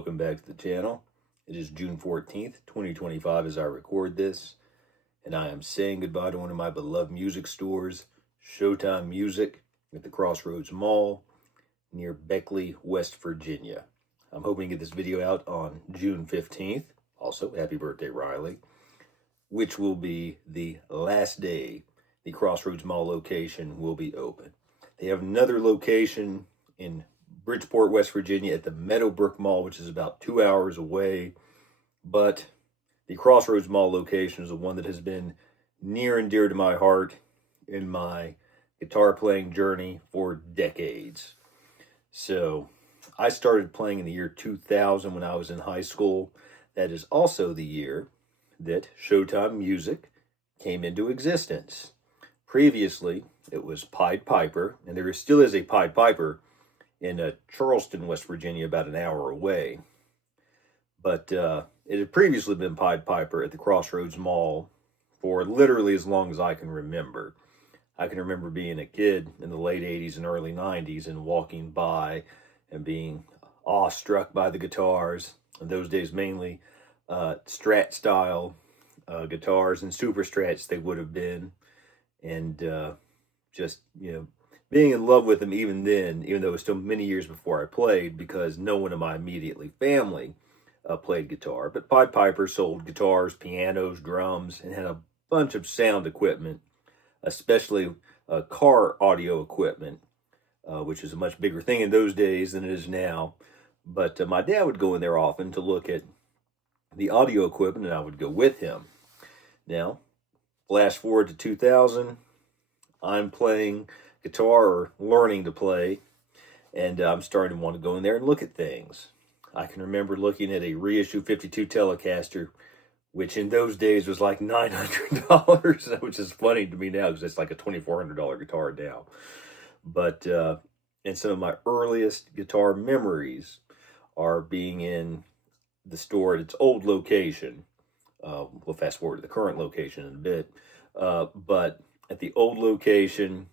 welcome back to the channel. It is June 14th, 2025 as I record this, and I am saying goodbye to one of my beloved music stores, Showtime Music, at the Crossroads Mall near Beckley, West Virginia. I'm hoping to get this video out on June 15th. Also, happy birthday, Riley, which will be the last day the Crossroads Mall location will be open. They have another location in Bridgeport, West Virginia at the Meadowbrooke Mall, which is about 2 hours away. But the Crossroads Mall location is the one that has been near and dear to my heart in my guitar playing journey for decades. So I started playing in the year 2000 when I was in high school. That is also the year that Showtime Music came into existence. Previously, it was Pied Piper, and there still is a Pied Piper in Charleston, West Virginia, about an hour away. But it had previously been Pied Piper at the Crossroads Mall for literally as long as I can remember. I can remember being a kid in the late 80s and early 90s and walking by and being awestruck by the guitars. In those days, mainly Strat style guitars and super Strats they would have been. And just, being in love with them even then, even though it was still many years before I played, because no one in my immediately family played guitar. But Pied Piper sold guitars, pianos, drums, and had a bunch of sound equipment, especially car audio equipment, which is a much bigger thing in those days than it is now. But my dad would go in there often to look at the audio equipment, and I would go with him. Now, flash forward to 2000, I'm playing guitar or learning to play, and I'm starting to want to go in there and look at things. I can remember looking at a reissue 52 Telecaster, which in those days was like $900, which is funny to me now because it's like a $2,400 guitar now. But and some of my earliest guitar memories are being in the store at its old location. We'll fast forward to the current location in a bit. But at the old location,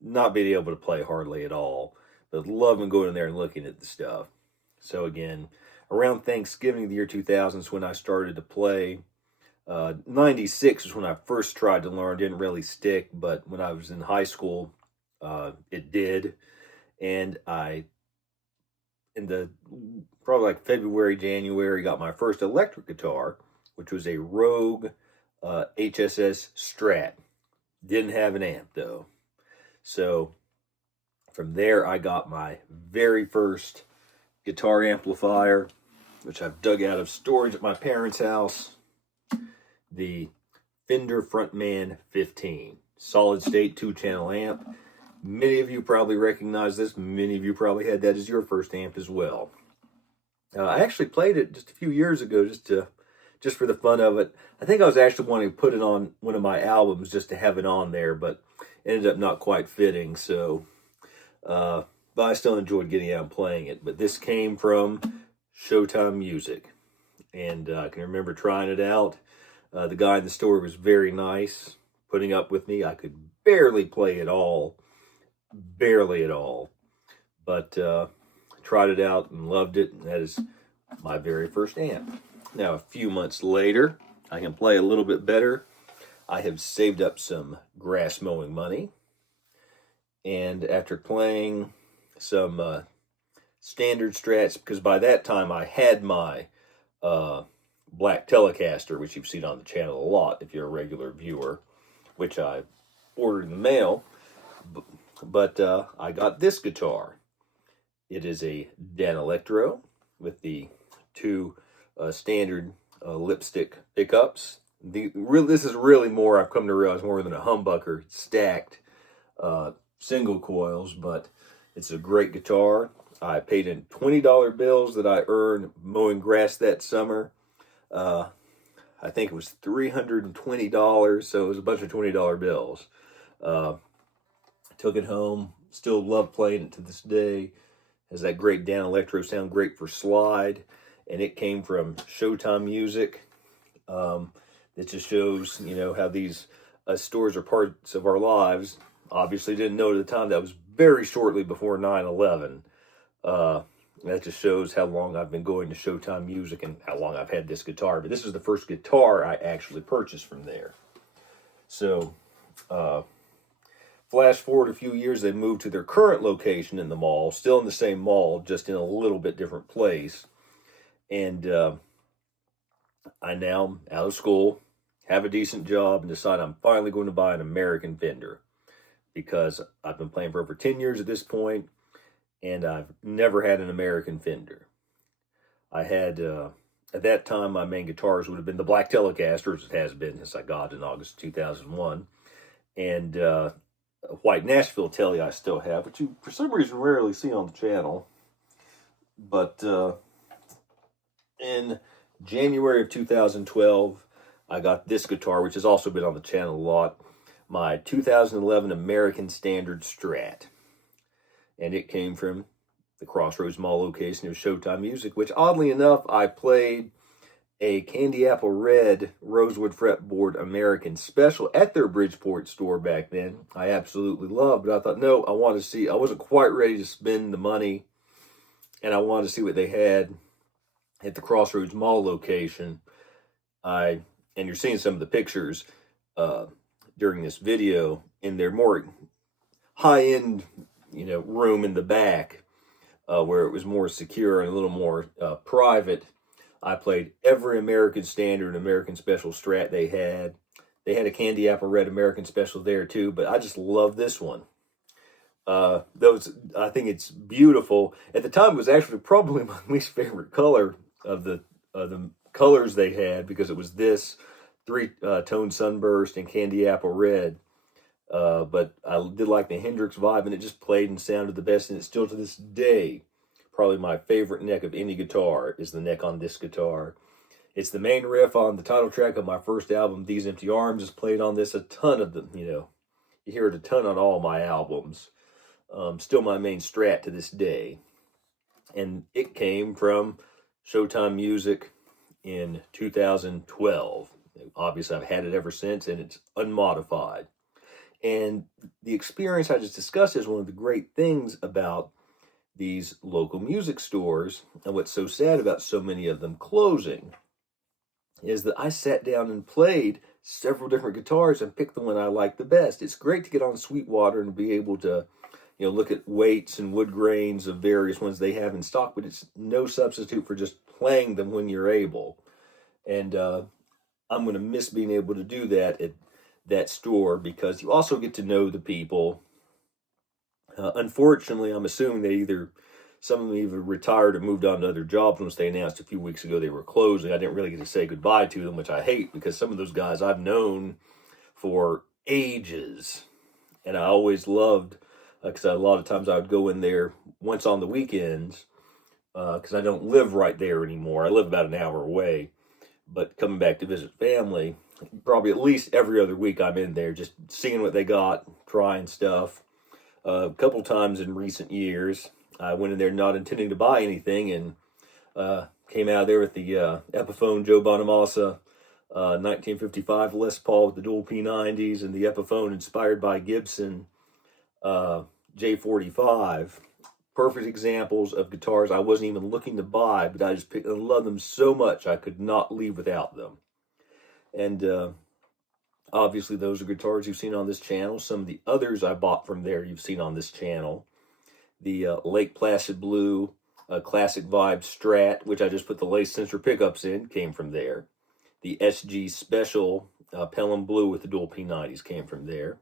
not being able to play hardly at all, but loving going in there and looking at the stuff. So again, around Thanksgiving of the year 2000 is when I started to play. 96 was when I first tried to learn. Didn't really stick, but when I was in high school, it did. And probably like February, January, got my first electric guitar, which was a Rogue HSS Strat. Didn't have an amp though. So from there, I got my very first guitar amplifier, which I've dug out of storage at my parents' house. The Fender Frontman 15, solid state 2-channel amp. Many of you probably recognize this. Many of you probably had that as your first amp as well. I actually played it just a few years ago, just for the fun of it. I think I was actually wanting to put it on one of my albums just to have it on there, but ended up not quite fitting. So, but I still enjoyed getting out and playing it. But this came from Showtime Music, and I can remember trying it out. The guy in the store was very nice, putting up with me. I could barely play at all, but tried it out and loved it. And that is my very first amp. Now, a few months later, I can play a little bit better. I have saved up some grass mowing money. And after playing some standard Strats, because by that time I had my black Telecaster, which you've seen on the channel a lot if you're a regular viewer, which I ordered in the mail. But I got this guitar. It is a Dan Electro with the two standard lipstick pickups. This is really more, I've come to realize, more than a humbucker. It's stacked single coils, but it's a great guitar. I paid in $20 bills that I earned mowing grass that summer. I think it was $320, so it was a bunch of $20 bills. Took it home, still love playing it to this day. Has that great Dan Electro sound, great for slide. And it came from Showtime Music. It just shows, how these stores are parts of our lives. Obviously didn't know at the time that was very shortly before 9/11. That just shows how long I've been going to Showtime Music and how long I've had this guitar. But this is the first guitar I actually purchased from there. So, flash forward a few years, they moved to their current location in the mall, still in the same mall, just in a little bit different place. And I now, out of school, have a decent job, and decide I'm finally going to buy an American Fender, because I've been playing for over 10 years at this point, and I've never had an American Fender. I had, at that time, my main guitars would have been the Black Telecaster, as it has been since I got it in August 2001, and a white Nashville Tele I still have, which you, for some reason, rarely see on the channel. But in January of 2012, I got this guitar, which has also been on the channel a lot, my 2011 American Standard Strat. And it came from the Crossroads Mall location of Showtime Music, which, oddly enough, I played a Candy Apple Red Rosewood Fretboard American Special at their Bridgeport store back then. I absolutely loved, but I thought, no, I want to see, I wasn't quite ready to spend the money, and I wanted to see what they had at the Crossroads Mall location. And you're seeing some of the pictures during this video in their more high-end, room in the back, where it was more secure and a little more private. I played every American Standard and American Special Strat they had. They had a Candy Apple Red American Special there too, but I just love this one. I think it's beautiful. At the time, it was actually probably my least favorite color of the colors they had, because it was this three-tone Sunburst and Candy Apple Red. But I did like the Hendrix vibe, and it just played and sounded the best, and it's still to this day probably my favorite neck of any guitar is the neck on this guitar. It's the main riff on the title track of my first album, These Empty Arms, is played on this. A ton of them, you hear it a ton on all my albums. Still my main Strat to this day. And it came from Showtime Music in 2012. Obviously, I've had it ever since, and it's unmodified. And the experience I just discussed is one of the great things about these local music stores, and what's so sad about so many of them closing, is that I sat down and played several different guitars and picked the one I like the best. It's great to get on Sweetwater and be able to, look at weights and wood grains of various ones they have in stock, but it's no substitute for just playing them when you're able. And I'm going to miss being able to do that at that store, because you also get to know the people. Unfortunately, I'm assuming some of them either retired or moved on to other jobs once they announced a few weeks ago they were closing. I didn't really get to say goodbye to them, which I hate, because some of those guys I've known for ages. And I always loved, because a lot of times I would go in there once on the weekends, because I don't live right there anymore. I live about an hour away. But coming back to visit family, probably at least every other week I'm in there just seeing what they got, trying stuff. A couple times in recent years, I went in there not intending to buy anything, and came out of there with the Epiphone Joe Bonamassa 1955 Les Paul with the dual P90s, and the Epiphone inspired by Gibson J45. Perfect examples of guitars I wasn't even looking to buy, but I just picked and loved them so much I could not leave without them. And obviously those are guitars you've seen on this channel. Some of the others I bought from there you've seen on this channel. The Lake Placid Blue Classic Vibe Strat, which I just put the lace sensor pickups in, came from there. The SG Special Pelham Blue with the dual P90s came from there.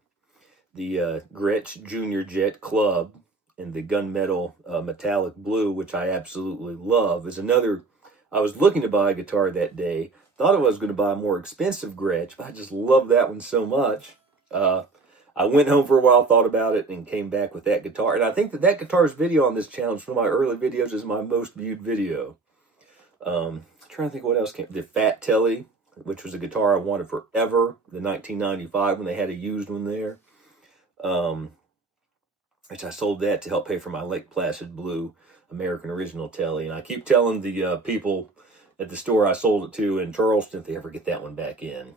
The Gretsch Junior Jet Club and the Gunmetal Metallic Blue, which I absolutely love, is another. I was looking to buy a guitar that day. Thought I was going to buy a more expensive Gretsch, but I just love that one so much. I went home for a while, thought about it, and came back with that guitar. And I think that guitar's video on this channel, is one of my early videos, is my most viewed video. I'm trying to think what else came. The Fat Telly, which was a guitar I wanted forever, the 1995 when they had a used one there. Which I sold that to help pay for my Lake Placid Blue American Original Telly. And I keep telling the people at the store I sold it to in Charleston, if they ever get that one back in,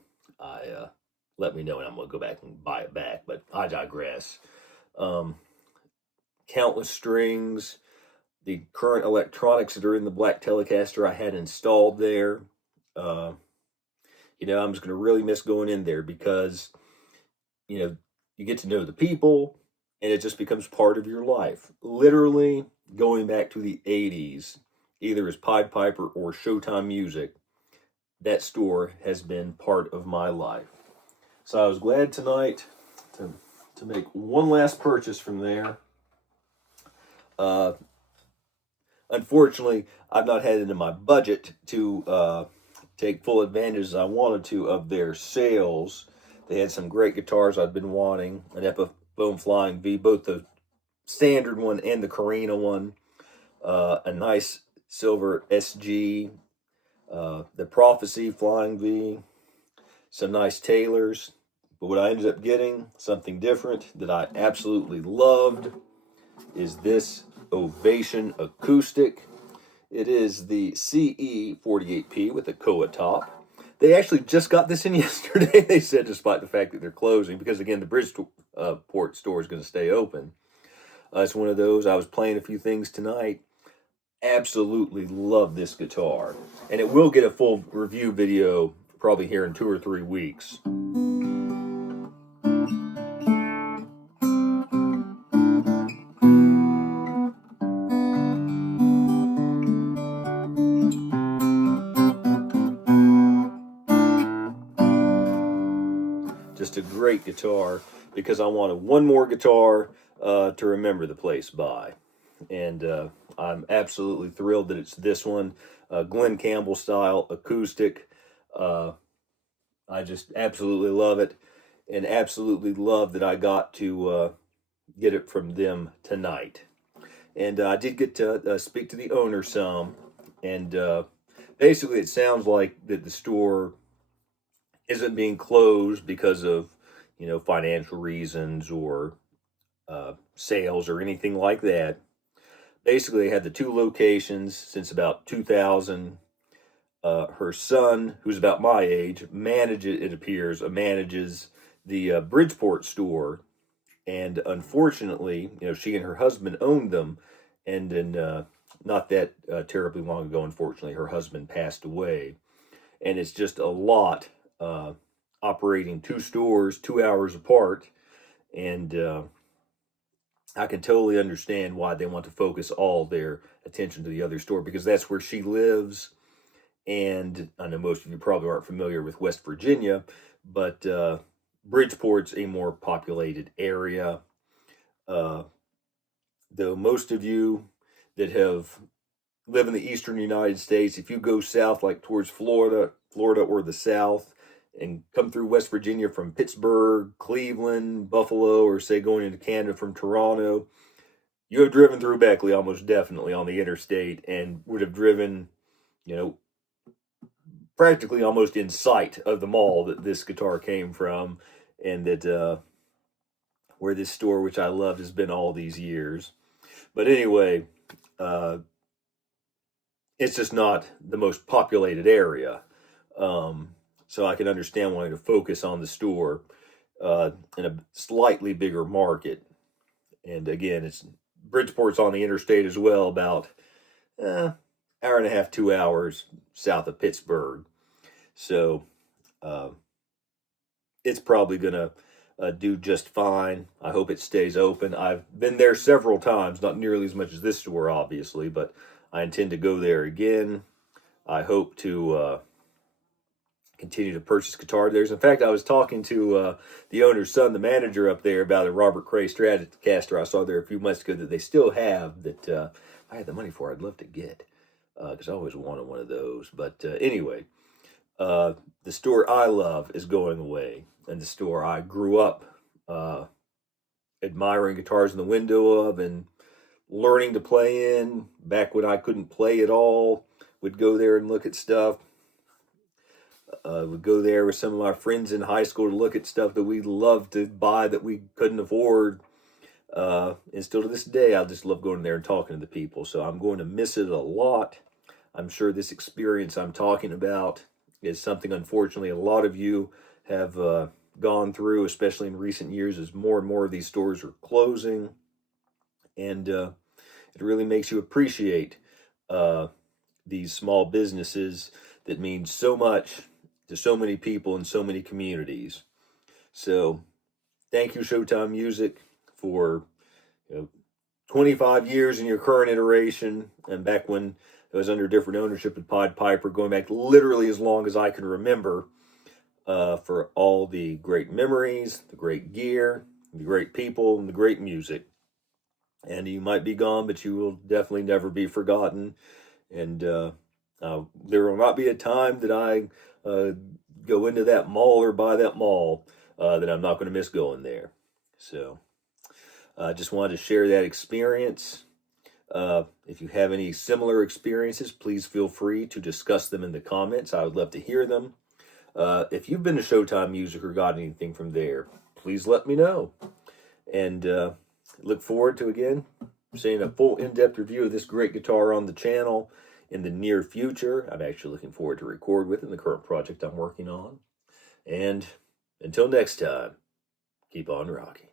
let me know and I'm going to go back and buy it back. But I digress. Countless Strings, the current electronics that are in the black Telecaster I had installed there. I'm just going to really miss going in there because, you get to know the people and it just becomes part of your life. Literally going back to the 80s, either as Pied Piper or Showtime Music, that store has been part of my life. So I was glad tonight to make one last purchase from there. Unfortunately, I've not had it in my budget to take full advantage as I wanted to of their sales. They had some great guitars I've been wanting, an Epiphone Flying V, both the standard one and the Carina one, a nice silver SG, the Prophecy Flying V, some nice Taylors. But what I ended up getting, something different that I absolutely loved, is this Ovation Acoustic. It is the CE 48P with a Koa top. They actually just got this in yesterday, they said, despite the fact that they're closing, because again, the Bridgeport store is going to stay open. It's one of those. I was playing a few things tonight. Absolutely love this guitar. And it will get a full review video probably here in 2 or 3 weeks. Just a great guitar because I wanted one more guitar to remember the place by. And I'm absolutely thrilled that it's this one, Glenn Campbell style acoustic. I just absolutely love it, and absolutely love that I got to get it from them tonight. And I did get to speak to the owner some, and basically it sounds like that the store isn't being closed because of, financial reasons or sales or anything like that. Basically, they had the 2 locations since about 2000. Her son, who's about my age, manages the Bridgeport store. And unfortunately, she and her husband owned them. And then not that terribly long ago, unfortunately, her husband passed away. And it's just a lot operating 2 stores 2 hours apart. And I can totally understand why they want to focus all their attention to the other store, because that's where she lives. And I know most of you probably aren't familiar with West Virginia, but Bridgeport's a more populated area. Though most of you that live in the eastern United States, if you go south, like towards Florida or the south, and come through West Virginia from Pittsburgh, Cleveland, Buffalo, or say going into Canada from Toronto, you have driven through Beckley almost definitely on the interstate, and would have driven, practically almost in sight of the mall that this guitar came from, and that where this store, which I loved, has been all these years. But anyway, it's just not the most populated area. So I can understand wanting to focus on the store in a slightly bigger market. And again, Bridgeport's on the interstate as well, about hour and a half, 2 hours south of Pittsburgh. So it's probably going to do just fine. I hope it stays open. I've been there several times, not nearly as much as this store, obviously, but I intend to go there again. I hope to continue to purchase guitar there. In fact, I was talking to the owner's son, the manager up there, about a Robert Cray Stratocaster I saw there a few months ago that they still have, that if I had the money for, I'd love to get, because I always wanted one of those. But anyway, the store I love is going away, and the store I grew up admiring guitars in the window of and learning to play in, back when I couldn't play at all, would go there and look at stuff. Would go there with some of my friends in high school to look at stuff that we loved to buy that we couldn't afford. And still to this day, I just love going there and talking to the people. So I'm going to miss it a lot. I'm sure this experience I'm talking about is something, unfortunately, a lot of you have gone through, especially in recent years, as more and more of these stores are closing. And it'll It really makes you appreciate these small businesses that mean so much to so many people in so many communities. So thank you, Showtime Music, for 25 years in your current iteration, and back when it was under different ownership at Pod Piper, going back literally as long as I can remember, for all the great memories, the great gear, the great people, and the great music. And you might be gone, but you will definitely never be forgotten. And there will not be a time that I go into that mall or buy that mall that I'm not going to miss going there. So I just wanted to share that experience. If you have any similar experiences, please feel free to discuss them in the comments. I would love to hear them. If you've been to Showtime Music or got anything from there, please let me know. And look forward to, again, seeing a full in-depth review of this great guitar on the channel in the near future. I'm actually looking forward to record with in the current project I'm working on. And until next time, keep on rocking.